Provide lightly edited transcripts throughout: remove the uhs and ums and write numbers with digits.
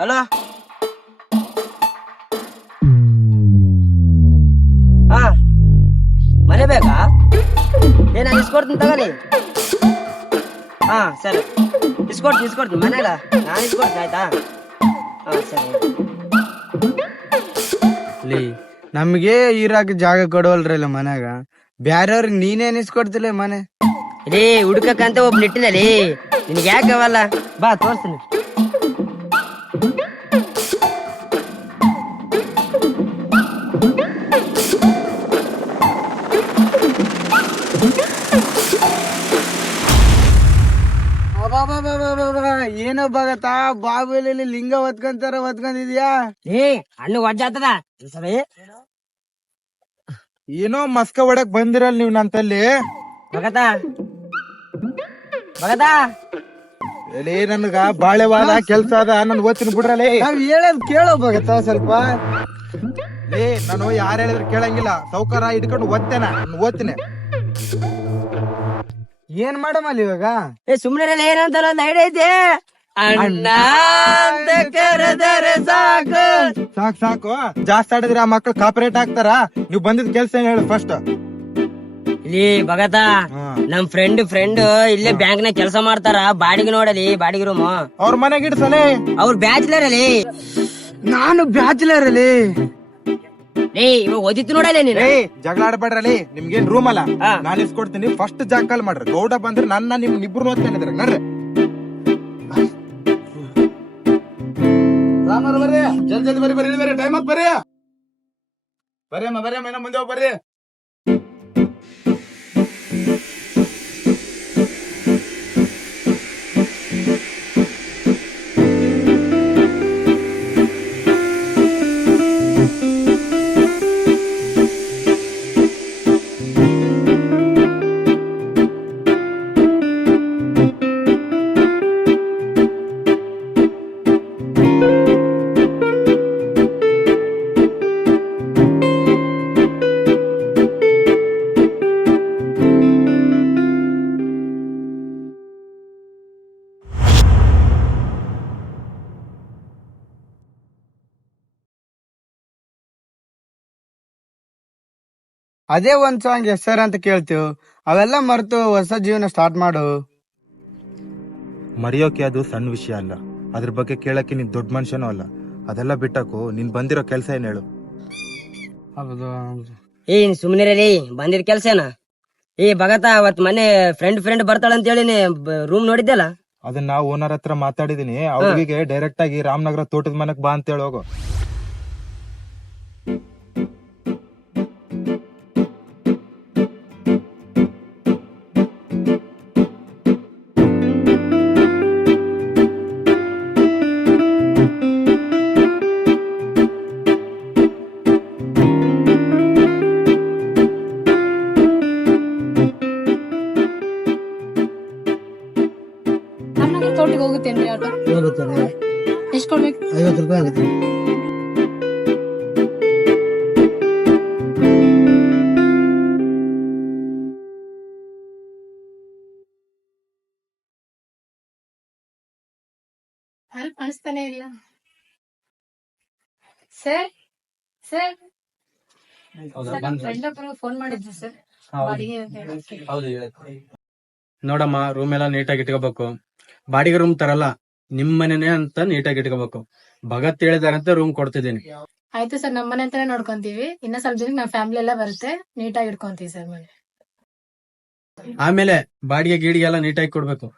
Hello. ಹಾ ಮನೆ ಬೇಕಾ? ನಾನು ಇಸ್ಕೊಡ್ತೀನಿ ತಗೋರಿ. ಹಾ ಸರಿ, ಇಸ್ಕೊಡ್ತೀನಿ ಮನೆಗ ನಾನು ಇಸ್ಕೊಡ್ತೀನಿ, ಆಯ್ತಾ? ಹಾ ಸರಿ. ಲೇ ನಮ್ಗೆ ಇರಾಕ ಜಾಗ ಕೊಡವಲ್ರಲ್ಲ ಮನ್ಯಾಗ, ಬ್ಯಾರ್ಯವ್ರಿಗೆ ನೀನೇನ್ ಇಸ್ಕೊಡ್ತಿಲ್ಲ ಮನೆ? ಲೇ ಹುಡ್ಕಕ್ಕಂತ ಒಬ್ಬ ನಿಟ್ಟಿನಲ್ಲಿ ನಿನ್ಗೆ ಯಾಕೆ ಅವಲ್ಲ, ಬಾ ತೋರ್ಸ್ತೀನಿ. ಏನೋ ಭಾಗತಾ ಬಾಬುಲಿ ಲಿಂಗ ಒತ್ಕೊಂಡಿದ್ಯಾ? ಏ ಹಣ್ಣು ವಜ್ಜಾತದ ಸರಿ. ಏನೋ ಮಸ್ಕ ಹೊಡಕ್ ಬಂದಿರಲ್ ನೀವ್ ನನ್ ತಲ್ಲಿ. ಭಗತಾ ಭಗತಾ ಎಲ್ಲಿ ನನ್ಗ ಬಾಳೆವಾದ ಕೆಲ್ಸ ಅದ, ನನ್ ಓದ್ತೀನಿ ಬಿಡ್ರಲೇ. ನಾವ್ ಹೇಳದ್ ಕೇಳೋ ಭಾಗತಾ ಸ್ವಲ್ಪ. ಲೇ ನಾನು ಯಾರು ಹೇಳಿದ್ರು ಕೇಳಂಗಿಲ್ಲ, ಸೌಕಾರ ಇಟ್ಕೊಂಡು ಓದ್ತೀನಿ. ಏನ್ ಮಾಡಮಲ್ಲ ಇವಾಗ? ಏ ಸುಮ್ನೆ ಏನಂತಲ್ಲ ಒಂದು ಐಡಿಯಾ ಐತೆ. ಅಣ್ಣ ಅಂತ ಕರೆದರೆ ಸಾಕು. ಸಾಕು ಜಾಸ್ತಿ ಆಡಿದ್ರೆ ಆ ಮಕ್ಳು ಕಾಪರೇಟ್ ಆಗ್ತಾರ. ನೀವ್ ಬಂದಿದ್ ಕೆಲ್ಸ ಏನ್ ಹೇಳು ಫಸ್ಟ್. ಇಲ್ಲಿ ಭಗತಾ ನಮ್ ಫ್ರೆಂಡ್ ಇಲ್ಲೇ ಬ್ಯಾಂಕ್ ನಾಗ ಕೆಲಸ ಮಾಡ್ತಾರ, ಬಾಡಿಗೆ ನೋಡಲಿ, ಬಾಡಿಗೆ ರೂಮ್. ಅವ್ರ ಮನೆಗೆ ಇಡ್ಸಲೇ. ಅವ್ರ ಬ್ಯಾಚುಲರ್ ಅಲ್ಲಿ. ನಾನು ಬ್ಯಾಚುಲರ್ ಅಲ್ಲಿ. ಏ ಇವಾಗ ಓದಿತ್ತು ನೋಡಲ್ಲ ನೀನು. ಜಗಳ ಆಡ್ಬೇಡ್ರಲ್ಲಿ, ನಿಮ್ಗೇನ್ ರೂಮ್ ಅಲ್ಲ, ನಾನ್ ಇಸ್ಕೊಡ್ತೀನಿ. ಫಸ್ಟ್ ಜಾಗ ಕಾಲ್ ಮಾಡ್ರಿ. ಗೌಡ ಬಂದ್ರೆ ನನ್ನ ನಿಮ್ ಇಬ್ರು ಓದ್ತೇನೆ ನಡ್ರಿ. ಬರ್ರಿ ಜಲ್ದಿ ಬರ್ರಿ ಟೈಮ್ ಆಗ್ ಬರ್ರಿ. ಬರ್ರಿ ಮುಂದೆ ಹೋಗಿ ಬರ್ರಿ. ಅದೇ ಒಂದ್ ಸಾಂಗ್ ಹೆಸರು ಅಂತ ಕೇಳ್ತೀವಿ, ಅವೆಲ್ಲ ಮರೆತು ಹೊಸ ಜೀವನ ಸ್ಟಾರ್ಟ್ ಮಾಡು. ಮರೆಯೋಕೆ ಅದು ಸಣ್ಣ ವಿಷಯ ಅಲ್ಲ, ಅದ್ರ ಬಗ್ಗೆ ಕೇಳಕ್ಕೆ ನೀನ್ ದೊಡ್ಡ ಮನುಷ್ಯನೂ ಅಲ್ಲ. ಅದೆಲ್ಲ ಬಿಟ್ಟಕು ನೀನ್ ಬಂದಿರೋ ಕೆಲ್ಸ ಏನ್ ಹೇಳು? ಏ ಸುಮ್ನಿರಲಿ, ಬಂದಿದ್ ಕೆಲ್ಸನ. ಏ ಭಗತಾ ಅವತ್ ಮನೆ ಫ್ರೆಂಡ್ ಬರ್ತಾಳಂತ ಹೇಳಿ ರೂಮ್ ನೋಡಿದ್ದಲ್ಲ. ಅದನ್ನ ಓನರ್ ಹತ್ರ ಮಾತಾಡಿದೀನಿ. ಅವ್ರಿಗೆ ಡೈರೆಕ್ಟ್ ಆಗಿ ರಾಮನಗರ ತೋಟದ ಮನೆಗ್ ಬಾ ಅಂತ ಹೇಳಿ ಹೋಗು. ತೋಟಿಗೆ ಹೋಗುತ್ತೇನ್ರಿ ಆಟೋ? ಎಷ್ಟು ಕೊಡ್ಬೇಕು? 50 ರೂಪಾಯಿ ಆಗುತ್ತೆ. ಅಲ್ಲಿ ಕಾಣಿಸ್ತಾನೆ ಇಲ್ಲ ಸರ್. ಸರ್ ಫ್ರೆಂಡ್ ಒಬ್ಬರು ಫೋನ್ ಮಾಡಿದ್ರು ಸರ್, ಬಾಡಿಗೆ ನೋಡಮ್ಮ, ರೂಮ್ ಎಲ್ಲ ನೀಟಾಗಿ ಇಟ್ಕೋಬೇಕು. ಬಾಡಿಗೆ ರೂಮ್ ತರಲ್ಲ, ನಿಮ್ ಮನೆನೇ ಅಂತ ನೀಟಾಗಿ ಇಟ್ಕೋಬೇಕು. ಭಗತ್ ಹೇಳಿದಾರಂತ ರೂಮ್ ಕೊಡ್ತಿದ್ದೀನಿ. ಆಯ್ತು ಸರ್, ನಮ್ಮ ಮನೆ ಅಂತಾನೆ ನೋಡ್ಕೊಂತೀವಿ. ಇನ್ನ ಸ್ವಲ್ಪ ದಿನ ನಮ್ಮ ಫ್ಯಾಮಿಲಿ ಎಲ್ಲ ಬರುತ್ತೆ, ನೀಟಾಗಿ ಇಟ್ಕೊಂತೀವಿ ಸರ್ ಮನೆ. ಆಮೇಲೆ ಬಾಡಿಗೆ ಗೀಡಿಗೆ ಎಲ್ಲ ನೀಟಾಗಿ ಕೊಡ್ಬೇಕು.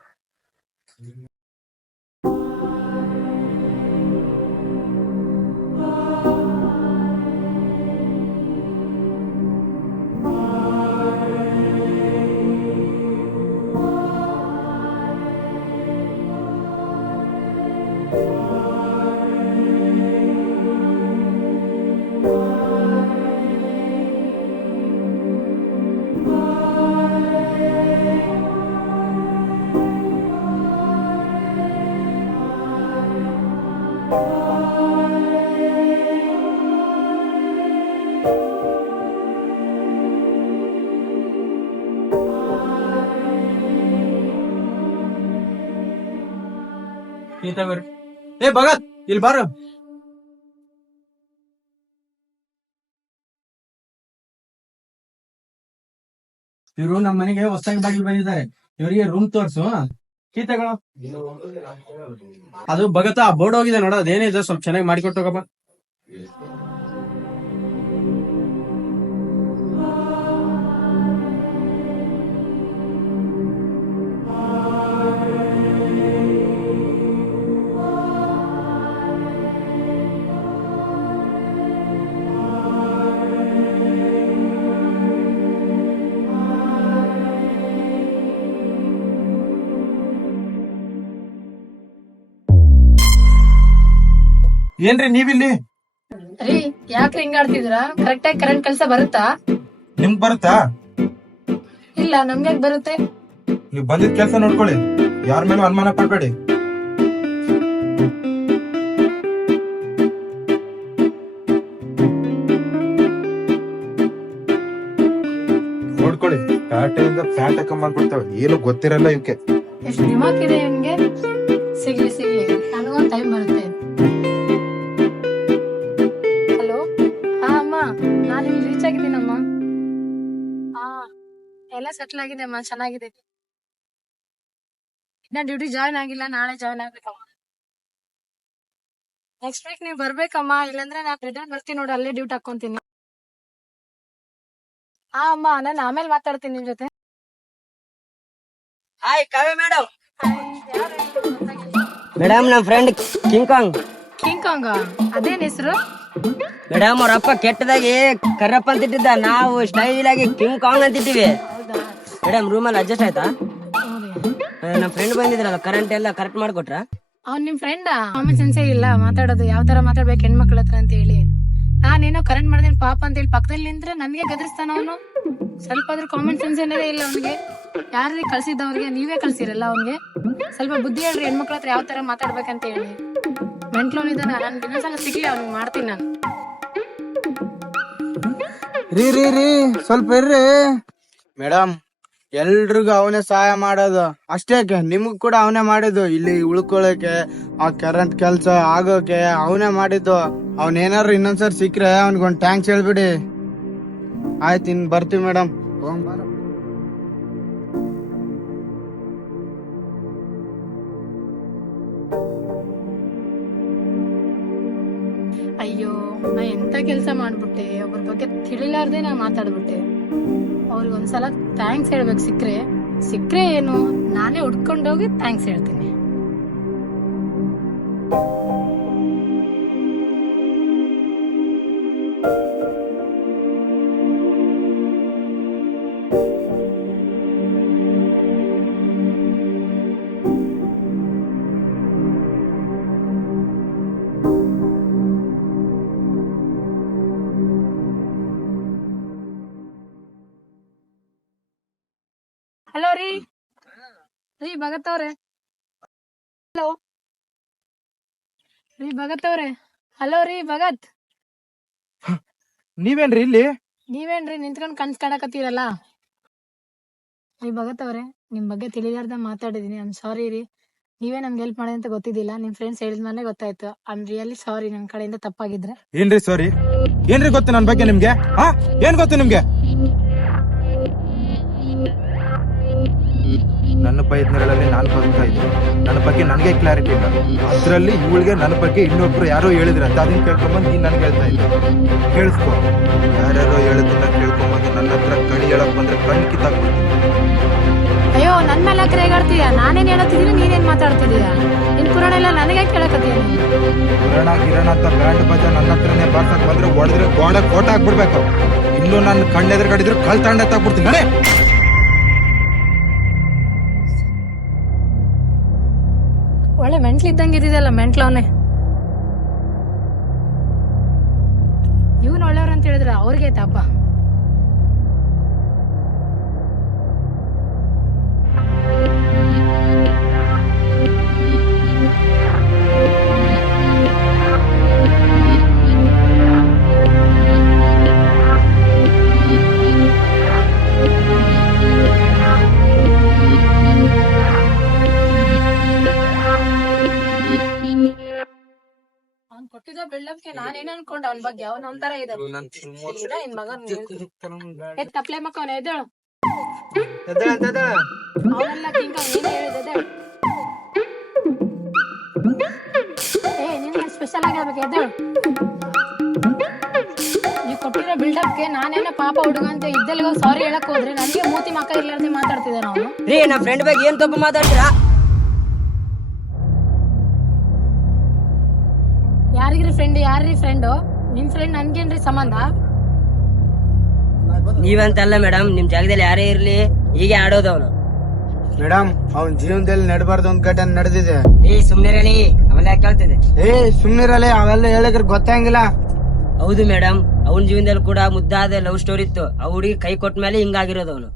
ಏ ಭಗತ್, ಇಲ್ಲಿ ಬಾರ. ಇವರು ನಮ್ಮ ಮನೆಗೆ ಹೊಸದಾಗಿ ಬಾಗಿಲು ಬಂದಿದ್ದಾರೆ. ಇವರಿಗೆ ರೂಮ್ ತೋರ್ಸು. ಕೀ ತಗೊಳ್ಳೋ. ಅದು ಭಗತ ಬೋರ್ಡ್ ಹೋಗಿದೆ ನೋಡ, ಅದೇನಿದೆ ಸ್ವಲ್ಪ ಚೆನ್ನಾಗಿ ಮಾಡಿಕೊಟ್ಟು ಹೋಗಪ್ಪ. ಏನ್ರಿ ನೀವಿಲ್ಲಿ? ರೀ ಯಾಕ್ರಿ ಹಿಂಗಾಡ್ತಿದ್ರ? ಕರೆಕ್ಟ್ ಆಗಿ ಕರೆಂಟ್ ಕೆಲಸ ಬರುತ್ತಾ? ನಿಮ್ಗ್ ಬರುತ್ತಾ? ಇಲ್ಲ, ನಮ್ಗೆ ಬರುತ್ತೆ. ನೀವ್ ಬಂದಿದ್ ಕೆಲ್ಸ ನೋಡ್ಕೊಳ್ಳಿ, ಯಾರ ಮೇಲೂ ಅನುಮಾನ ಪಡ್ಬೇಡಿ. ನೋಡ್ಕೊಳ್ಳಿ, ಪ್ಯಾಟೆಯಿಂದ ಪ್ಯಾಟ್ ಹಾಕೊಂಡ್ಬಂದ್ಬಿಡ್ತಾವೆ, ಏನು ಗೊತ್ತಿರಲ್ಲ ಇವಕ್ಕೆ. ಎಷ್ಟು ದಿಮಾಕ್ ಇದೆ ಇವ್ನ್ಗೆ. ಸಿಗ್ಲಿ ಸಿಗ್ಲಿ, ನನಗೊಂದ್ ಟೈಮ್ ಬರುತ್ತೆ. ಹಲೋ, ಹಾ ಅಮ್ಮ, ನಾನು ಇಲ್ಲಿ ರೀಚ್ ಆಗಿದ್ದೀನಮ್ಮ. ಹಾ, ಎಲ್ಲ ಸೆಟ್ಲ್ ಆಗಿದೆ ಅಮ್ಮ, ಚೆನ್ನಾಗಿದೆ. ಇನ್ನ ಡ್ಯೂಟಿ ಜಾಯ್ನ್ ಆಗಿಲ್ಲ, ನಾಳೆ ಜಾಯ್ನ್ ಆಗ್ಬೇಕಮ್ಮ. ನೆಕ್ಸ್ಟ್ ವೀಕ್ ನೀವ್ ಬರ್ಬೇಕಮ್ಮ, ಇಲ್ಲಾಂದ್ರೆ ನಾನು ರಿಟರ್ನ್ ಬರ್ತೀನಿ ನೋಡಿ, ಅಲ್ಲೇ ಡ್ಯೂಟಿ ಹಾಕೊಂತೀನಿ. ಹಾ ಅಮ್ಮ, ನಾನು ಆಮೇಲೆ ಮಾತಾಡ್ತೀನಿ ನಿಮ್ ಜೊತೆ. ಹಾಯ್ ಕಾವ್ಯ ಮೇಡಮ್. ಮೇಡಮ್ ನಮ್ friend king Kong. King Kong ಅದೇನ್ ಹೆಸರು? ಮೇಡಮ್ ಅವ್ರಪ್ಪ ಕೆಟ್ಟದಾಗಿ ಕರ್ರಪ್ಪ ಅಂತ ಇಟ್ಟಿದ್ದ, ನಾವು ಸ್ಟೈಲ್ ಆಗಿ ಕಿಂಗ್ ಕಾಂಗ್ ಅಂತ ಇಟ್ಟಿವಿ. ಹೌದಾ? ಮೇಡಮ್ ರೂಮಲ್ಲಿ ಅಡ್ಜಸ್ಟ್ ಆಯ್ತಾ? ಹೌದಾ? ನಮ್ ಫ್ರೆಂಡ್ ಬಂದಿದ್ರಲ್ಲ, ಕರೆಂಟ್ ಎಲ್ಲ ಕರೆಕ್ಟ್ ಮಾಡ್ಕೊಟ್ರ? ಅವ್ನ್ ನಿಮ್ ಫ್ರೆಂಡ್ ಕಾಮನ್ ಸೆನ್ಸೇ ಇಲ್ಲ ಮಾತಾಡೋದು, ಯಾವ ತರ ಮಾತಾಡ್ಬೇಕು ಹೆಣ್ಮಕ್ಳ ಹತ್ರ ಅಂತ ಹೇಳಿ. ನಾನೇನೋ ಕರೆಂಟ್ ಮಾಡ್ದೇನ್ ಪಾಪ ಅಂತ ಹೇಳಿ ಪಕ್ಕದಲ್ಲಿ ನಿಂತ್ರೆ ನನ್ಗೆ ಗದರಿಸ್ತಾನ ಅವನು. ಸ್ವಲ್ಪ ಆದ್ರೂ ಕಾಮನ್ ಸೆನ್ಸ್ ಏನಾರೇ ಇಲ್ಲ ಅವನಿಗೆ. ಯಾರಿಗೆ ಕಳ್ಸಿದ್ದವ್ರಿಗೆ? ನೀವೇ ಕಳ್ಸಿರಲ್ಲ ಅವನ್ಗೆ. ಸ್ವಲ್ಪ ಬುದ್ಧಿ ಹೇಳ್ರಿ, ಹೆಣ್ಮಕ್ಳ ಹತ್ರ ಯಾವ ತರ ಮಾತಾಡ್ಬೇಕಂತ ಹೇಳಿ. ಮೆಂಟ್ಲೋನಿದ್ದಾನ, ನನ್ ಇನ್ನೊಂದ್ಸಲ ಸಿಗ್ಲಿ ಅವ್ನಿಗೆ ಮಾಡ್ತೀನಿ ನಾನು. ರೀ ರೀ ರೀ ಸ್ವಲ್ಪ ಇರ್ರಿ ಮೇಡಮ್. ಎಲ್ರಿಗೂ ಅವನೇ ಸಹಾಯ ಮಾಡೋದು, ಅಷ್ಟೇಕೆ ನಿಮಗ್ ಕೂಡ ಅವನೇ ಮಾಡಿದ್ದು. ಇಲ್ಲಿ ಉಳ್ಕೊಳಕ್ಕೆ, ಆ ಕರೆಂಟ್ ಕೆಲ್ಸ ಆಗೋಕೆ ಅವನೇ ಮಾಡಿದ್ದು. ಅವನೇನಾರು ಇನ್ನೊಂದ್ಸರಿ ಸಿಕ್ಕ್ರೆ ಅವ್ನಿಗೊಂದ್ ಟ್ಯಾಂಕ್ಸ್ ಹೇಳ್ಬಿಡಿ. ಆಯ್ತು, ಇನ್ ಬರ್ತೀವಿ ಮೇಡಮ್. ಅಯ್ಯೋ, ನಾ ಎಂತ ಕೆಲ್ಸ ಮಾಡ್ಬಿಟ್ಟೆ, ಒಬ್ರ ಬಗ್ಗೆ ತಿಳಿಲಾರ್ದೆ ನಾ ಮಾತಾಡ್ಬಿಟ್ಟೆ. ಅವ್ರಿಗೆ ಒಂದ್ಸಲ ಥ್ಯಾಂಕ್ಸ್ ಹೇಳ್ಬೇಕು. ಸಿಕ್ಕ್ರೆ ಏನು, ನಾನೇ ಹುಡ್ಕೊಂಡೋಗಿ ಥ್ಯಾಂಕ್ಸ್ ಹೇಳ್ತೀನಿ. ಹಲೋ ರೀ ಭಗತ್ ಅವ್ರೆ. ಹಲೋ ರೀ ಭಗತ್ ಅವ್ರೆ. ಹಲೋ ರೀ ಭಗತ್. ನೀವೇನ್ರಿ ಇಲ್ಲಿ? ನೀವೇನ್ರಿ ನಿಂತ್ಕೊಂಡ್ ಕನ್ಸ್ ಕಾಣಕತ್ತೀರಲ್ಲ? ರೀ ಭಗತ್ ಅವ್ರೆ, ನಿಮ್ ಬಗ್ಗೆ ತಿಳಿಲಾರ್ದ ಮಾತಾಡಿದೀನಿ, ಐ ಆಮ್ ಸಾರಿ ರೀ. ನೀವೇ ನಮ್ಗೆ ಹೆಲ್ಪ್ ಮಾಡಿ ಅಂತ ಗೊತ್ತಿದ್ದಿಲ್ಲ, ನಿಮ್ ಫ್ರೆಂಡ್ಸ್ ಹೇಳಿದ್ಮೇಲೆ ಗೊತ್ತಾಯ್ತು. ಐ ಆಮ್ ರಿಯಲಿ ಸಾರಿ, ನನ್ ಕಡೆಯಿಂದ ತಪ್ಪಾಗಿದ್ರೆ. ಏನ್ರಿ ಸಾರಿ? ಏನ್ರಿ ಗೊತ್ತು ನನ್ ಬಗ್ಗೆ ನಿಮ್ಗೆ? ಏನ್ ಗೊತ್ತು ನಿಮ್ಗೆ? ನನ್ನ ಪ್ರಯತ್ನಗಳಲ್ಲಿ ನಾನು ಬದುಕ್ತಾ ಇದ್ದೆ, ನನ್ನ ಬಗ್ಗೆ ನನಗೆ ಕ್ಲಾರಿಟಿ ಇಲ್ಲ. ಅದ್ರಲ್ಲಿ ಇವಳಿಗೆ ನನ್ನ ಬಗ್ಗೆ ಇನ್ನೊಬ್ರು ಯಾರೋ ಹೇಳಿದ್ರಂತ, ಅದನ್ನ ಕೇಳ್ಕೊಂಬಂದು ನೀನ್ ನನ್ಗೆ ಹೇಳ್ತಾ ಇದ್ದೆ. ಕೇಳಿಸ್ಕೊ, ಯಾರ್ಯಾರೋ ಹೇಳೋದನ್ನ ಕೇಳ್ಕೊಂಬಂದು ನನ್ನ ಹತ್ರ ಕಣಿ ಹೇಳಕ್ ಬಂದ್ರೆ ಕಣ್ಣು ಕಿತ್ತಾಕ್ಬಿಡ್ತೀನಿ. ಅಯ್ಯೋ, ನನ್ ಮೇಲೆ ಯಾಕೆ ರೇಗಾಡ್ತೀಯ? ನಾನೇನ್ ಹೇಳತ್ತಿದೀನಿ, ನೀನೇನ್ ಮಾತಾಡ್ತಿದೀಯ? ನಿನ್ ಪುರಾಣ ಎಲ್ಲ ನನಗೆ ಕೇಳಕತ್ತೀಯ? ಕಿರಣ ಕಿರಣ ಅಂತ ಬ್ಯಾಂಡ್ ಬಜ ನನ್ನ ಹತ್ರನೇ ಬಾರ್ಸಕ್ ಬಂದ್ರೆ ಹೊಡೆದ್ರೆ ಗೋಡೆ ಕೋಟ ಹಾಕ್ಬಿಡ್ಬೇಕು. ಇನ್ನು ನನ್ನ ಕಣ್ಣೆದುರುಗಡಿದ್ರು ಕಲ್ ತಂಡ ಎತ್ತಾಕ್ಬಿಡ್ತೀನಿ. ನಡೆ. ಒಳ್ಳೆ ಮೆಂಟ್ಲ್ ಇದ್ದಂಗೆ ಇದ್ದಿದಲ್ಲ, ಮೆಂಟ್ಲವನೇ. ಇವ್ನು ಒಳ್ಳೆಯವ್ರು ಅಂತ ಹೇಳಿದ್ರೆ ಅವ್ರಿಗೆ ಹಬ್ಬ. ಕೊಟ್ಟಿದ್ದ ಬಿಲ್ಡಪ್ಗೆ ನಾನೇನ್ ಅನ್ಕೊಂಡೆ ಅವನ್ ಬಗ್ಗೆ ಅವನ್ ಒಂಥರ ಇದೆ ನಿನ್ ಮಗನ್ ತಪ್ಲೆ ಮಕ್ಕ ಅವನ ಎದ್ದೇಳು ಅವನೆಲ್ಲ ಕಿಂಕ ನೀನ್ ಹೇಳಿದ ನಿನ್ಗೆ ಸ್ಪೆಷಲ್ ಆಗಿರ್ಬೇಕು ಎದ್ದೇಳು ನೀವ್ ಕೊಟ್ಟಿರೋ ಬಿಲ್ಡಪ್ಗೆ ನಾನೇನ ಪಾಪ ಹುಡುಗ ಅಂತ ಇದ್ದಲ್ಲಿ ಸಾರಿ ಹೇಳಕ್ ಹೋದ್ರೆ ನನಗೆ ಮೂತಿ ಮಕ್ಕ ಇರ್ಲಾರ್ದೆ ಮಾತಾಡ್ತಿದ್ದೆ ನಾವು ರೀ ನಮ್ ಫ್ರೆಂಡ್ ಬಗ್ಗೆ ಏನ್ ತಪ್ಪು ಮಾತಾಡ್ತೀರಾ? ಯಾರಿಗ್ರಿ ಫ್ರೆಂಡ್ ಯಾರ್ರಿ ಫ್ರೆಂಡ್ ನಿಮ್ ಫ್ರೆಂಡ್ ನನ್ಗೇನ್ರಿ ಸಂಬಂಧ ನೀವಂತಲ್ಲ ಮೇಡಮ್, ನಿಮ್ ಜಾಗದಲ್ಲಿ ಯಾರೇ ಇರ್ಲಿ ಹೀಗೆ ಆಡೋದು ಅವನು. ಮೇಡಮ್ ಅವನ್ ಜೀವನದಲ್ಲಿ ನಡಬಾರ್ದು ಒಂದ್ ಘಟನೆ ನಡೆದಿದೆ. ಸುಮ್ನೆ ಹೇಳಿ, ಅವೆಲ್ಲ ಕೇಳ್ತಿದೆ. ಸುಮ್ನಿರಲೇ, ಅವೆಲ್ಲ ಹೇಳಿದ್ರೆ ಗೊತ್ತಾಗಿಲ್ಲ. ಹೌದು ಮೇಡಮ್, ಅವನ ಜೀವನದಲ್ಲಿ ಕೂಡ ಮುದ್ದಾದ ಲವ್ ಸ್ಟೋರಿ ಇತ್ತು. ಆ ಹುಡುಗಿ ಕೈ ಕೊಟ್ಟ ಮೇಲೆ ಹಿಂಗಾಗಿರೋದು ಅವನು.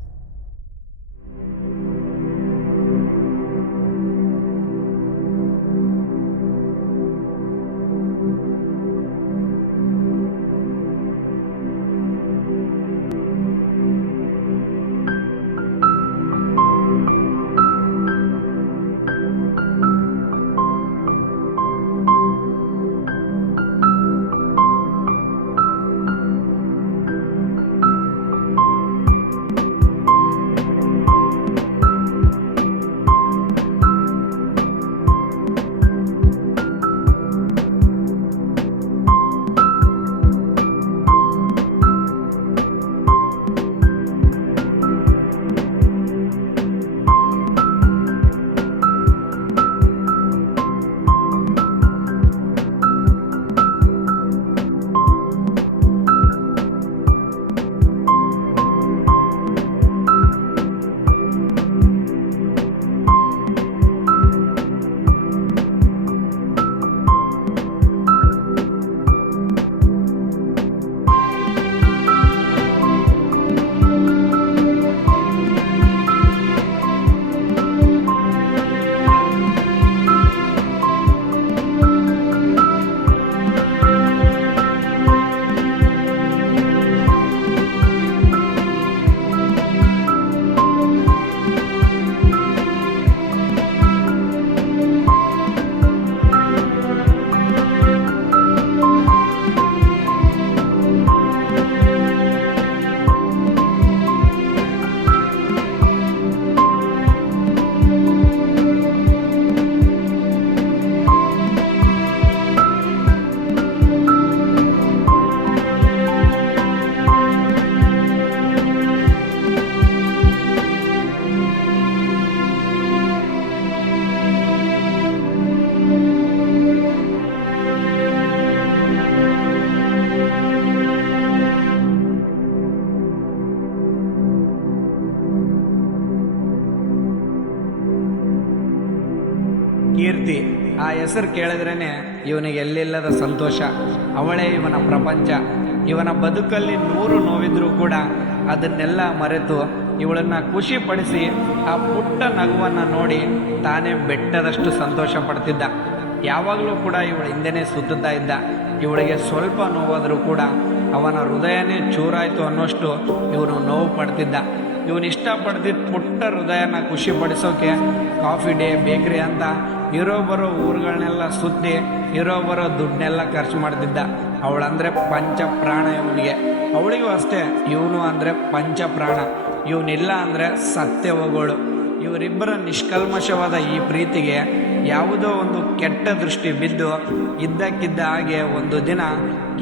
ಕೀರ್ತಿ ಆ ಹೆಸರು ಕೇಳಿದ್ರೇನೆ ಇವನಿಗೆ ಎಲ್ಲಿಲ್ಲದ ಸಂತೋಷ. ಅವಳೇ ಇವನ ಪ್ರಪಂಚ. ಇವನ ಬದುಕಲ್ಲಿ 100 ನೋವಿದ್ರೂ ಕೂಡ ಅದನ್ನೆಲ್ಲ ಮರೆತು ಇವಳನ್ನ ಖುಷಿ ಪಡಿಸಿ ಆ ಪುಟ್ಟ ನಗುವನ್ನು ನೋಡಿ ತಾನೇ ಬೆಟ್ಟದಷ್ಟು ಸಂತೋಷ ಪಡ್ತಿದ್ದ. ಯಾವಾಗಲೂ ಕೂಡ ಇವಳ ಹಿಂದೆನೇ ಸುತ್ತುತ್ತಾ ಇದ್ದ. ಇವಳಿಗೆ ಸ್ವಲ್ಪ ನೋವಾದರೂ ಕೂಡ ಅವನ ಹೃದಯನೇ ಚೂರಾಯಿತು ಅನ್ನೋಷ್ಟು ಇವನು ನೋವು ಪಡ್ತಿದ್ದ. ಇವನು ಇಷ್ಟಪಡ್ತಿದ್ದ ಪುಟ್ಟ ಹೃದಯನ ಖುಷಿ ಪಡಿಸೋಕೆ ಕಾಫಿ ಡೇ, ಬೇಕ್ರಿ ಅಂತ ಇರೋ ಬರೋ ಊರುಗಳನ್ನೆಲ್ಲ ಸುತ್ತಿ ಇರೋ ಬರೋ ದುಡ್ಡನ್ನೆಲ್ಲ ಖರ್ಚು ಮಾಡ್ತಿದ್ದ. ಅವಳಂದ್ರೆ ಪಂಚ ಪ್ರಾಣ ಇವನಿಗೆ. ಅವಳಿಗೂ ಅಷ್ಟೇ, ಇವನು ಅಂದರೆ ಪಂಚ ಪ್ರಾಣ. ಇವನಿಲ್ಲ ಅಂದರೆ ಸತ್ಯ ಹೋಗೋಳು. ಇವರಿಬ್ಬರ ನಿಷ್ಕಲ್ಮಶವಾದ ಈ ಪ್ರೀತಿಗೆ ಯಾವುದೋ ಒಂದು ಕೆಟ್ಟ ದೃಷ್ಟಿ ಬಿದ್ದು ಇದ್ದಕ್ಕಿದ್ದ ಹಾಗೆ ಒಂದು ದಿನ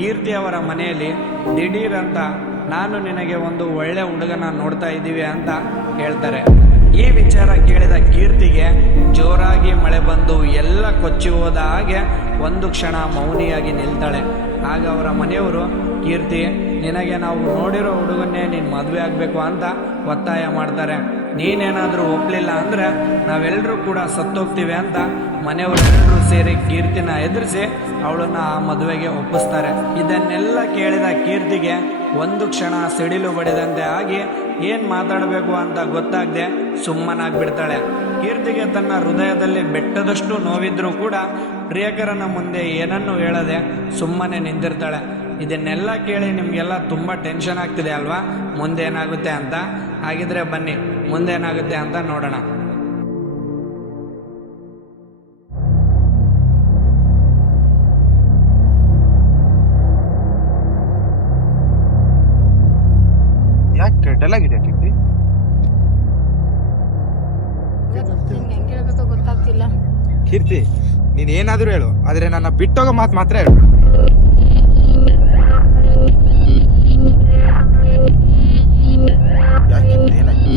ಕೀರ್ತಿಯವರ ಮನೆಯಲ್ಲಿ ದಿಢೀರಂತ ನಾನು ನಿನಗೆ ಒಂದು ಒಳ್ಳೆ ಹುಡುಗನ ನೋಡ್ತಾ ಇದ್ದೀವಿ ಅಂತ ಹೇಳ್ತಾರೆ. ಈ ವಿಚಾರ ಕೇಳಿದ ಕೀರ್ತಿಗೆ ಜೋರಾಗಿ ಮಳೆ ಬಂದು ಎಲ್ಲ ಕೊಚ್ಚಿ ಹೋದ ಹಾಗೆ ಒಂದು ಕ್ಷಣ ಮೌನಿಯಾಗಿ ನಿಲ್ತಾಳೆ. ಆಗ ಅವರ ಮನೆಯವರು, ಕೀರ್ತಿ, ನಿನಗೆ ನಾವು ನೋಡಿರೋ ಹುಡುಗನ್ನೇ ನೀನು ಮದುವೆ ಆಗಬೇಕು ಅಂತ ಒತ್ತಾಯ ಮಾಡ್ತಾರೆ. ನೀನೇನಾದರೂ ಒಪ್ಪಲಿಲ್ಲ ಅಂದರೆ ನಾವೆಲ್ಲರೂ ಕೂಡ ಸತ್ತೋಗ್ತೀವಿ ಅಂತ ಮನೆಯವರೆಲ್ಲರೂ ಸೇರಿ ಕೀರ್ತಿನ ಎದುರಿಸಿ ಅವಳನ್ನು ಆ ಮದುವೆಗೆ ಒಪ್ಪಿಸ್ತಾರೆ. ಇದನ್ನೆಲ್ಲ ಕೇಳಿದ ಕೀರ್ತಿಗೆ ಒಂದು ಕ್ಷಣ ಸಿಡಿಲು ಬಡಿದಂತೆ ಆಗಿ ಏನು ಮಾತಾಡಬೇಕು ಅಂತ ಗೊತ್ತಾಗದೆ ಸುಮ್ಮನಾಗ್ಬಿಡ್ತಾಳೆ. ಕೀರ್ತಿಗೆ ತನ್ನ ಹೃದಯದಲ್ಲಿ ಬೆಟ್ಟದಷ್ಟು ನೋವಿದ್ರೂ ಕೂಡ ಪ್ರಿಯಕರನ ಮುಂದೆ ಏನನ್ನೂ ಹೇಳದೆ ಸುಮ್ಮನೆ ನಿಂತಿರ್ತಾಳೆ. ಇದನ್ನೆಲ್ಲ ಕೇಳಿ ನಿಮಗೆಲ್ಲ ತುಂಬ ಟೆನ್ಷನ್ ಆಗ್ತಿದೆ ಅಲ್ವಾ, ಮುಂದೇನಾಗುತ್ತೆ ಅಂತ? ಹಾಗಿದ್ರೆ ಬನ್ನಿ ಮುಂದೇನಾಗುತ್ತೆ ಅಂತ ನೋಡೋಣ. ಇಷ್ಟೆಲ್ಲ ಗಿಡ ಕೀರ್ತಿ ನಿನ್ಗೆ ಹೆಂಗ್ ಹೇಳ್ಬೇಕೋ ಗೊತ್ತಾಗ್ತಿಲ್ಲ. ಕೀರ್ತಿ ನೀನ್ ಏನಾದ್ರೂ ಹೇಳು, ಆದ್ರೆ ನನ್ನ ಬಿಟ್ಟೋಗೋ ಮಾತು ಮಾತ್ರ ಹೇಳು. ಯಾಕೆ ಕೀರ್ತಿ, ಏನಾಯ್ತು?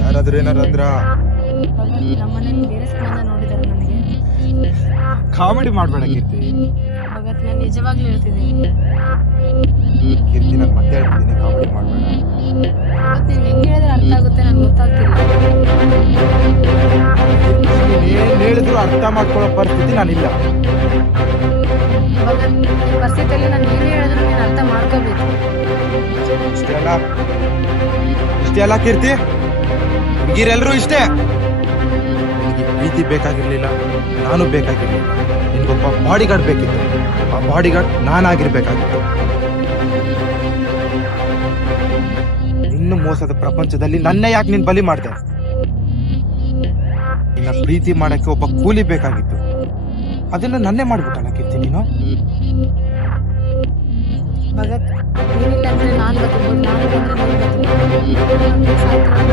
ಯಾರಾದ್ರೂ ಏನಾರು ಅಂದ್ರ? ನಮ್ಮನೇಲಿ ಬೇರೆ ಸಂಬಂಧ ನೋಡಿದಾರೆ ನನಗೆ. ಕಾಮಿಡಿ ಮಾಡ್ಬೇಡ ಕೀರ್ತಿ. ಭಗತ್ ನಾನು ನಿಜವಾಗ್ಲೂ ಹೇಳ್ತಿದ್ದೀನಿ. ಕೀರ್ತಿ ನಾನು ಮತ್ತೆ ಹೇಳ್ತಿದ್ದೀನಿ, ಕಾಮಿಡಿ ಮಾಡ್ಬೇಡ. ಭಗತ್ ನೀನ್ ಹೆಂಗ್ ಹೇಳಿದ್ರೆ ಅರ್ಥ ಆಗುತ್ತೆ ನನ್ಗೆ ಗೊತ್ತಾಗ್ತಿಲ್ಲ. ಏನ್ ಹೇಳಿದ್ರು ಅರ್ಥ ಮಾಡ್ಕೊಳ್ಳೋ ಪರಿಸ್ಥಿತಿ ನಾನಿಲ್ಲ. ಭಗತ್ ಈ ಪರಿಸ್ಥಿತಿಯಲ್ಲಿ ನಾನು ಏನೇ ಹೇಳಿದ್ರು ನೀನು ಅರ್ಥ ಮಾಡ್ಕೋಬೇಕು. ಇಷ್ಟೇ ಅಲ್ಲ ಕೀರ್ತಿ, ಹುಡುಗಿರೆಲ್ಲರೂ ಇಷ್ಟೇ. ನಿನಗೆ ಪ್ರೀತಿ ಬೇಕಾಗಿರ್ಲಿಲ್ಲ, ನಾನು ಬೇಕಾಗಿರ್ಲಿಲ್ಲ. ನಿನ್ಗೊಬ್ಬ ಬಾಡಿಗಾರ್ಡ್ ಬೇಕಿತ್ತು, ಆ ಬಾಡಿಗಾರ್ಡ್ ನಾನಾಗಿರ್ಬೇಕಾಗಿತ್ತು. ನಿನ್ನ ಮೋಸದ ಪ್ರಪಂಚದಲ್ಲಿ ನನ್ನೇ ಯಾಕೆ ನೀನ್ ಬಲಿ ಮಾಡ್ದೆ? ನಿನ್ನ ಪ್ರೀತಿ ಮಾಡಕ್ಕೆ ಒಬ್ಬ ಕೂಲಿ ಬೇಕಾಗಿತ್ತು, ಅದನ್ನ ನನ್ನೇ ಮಾಡ್ಬಿಟ್ಟಲ್ಲ ಕೀರ್ತಿ ನೀನು. ಭಗತ್ ನೀನಿಲ್ಲ ಅಂದ್ರೆ ನಾನು ಬದುಕಬಹುದು, ನಾನು ಬಂದ್ರೆ ನೀನು ಬದುಕಬಹುದು.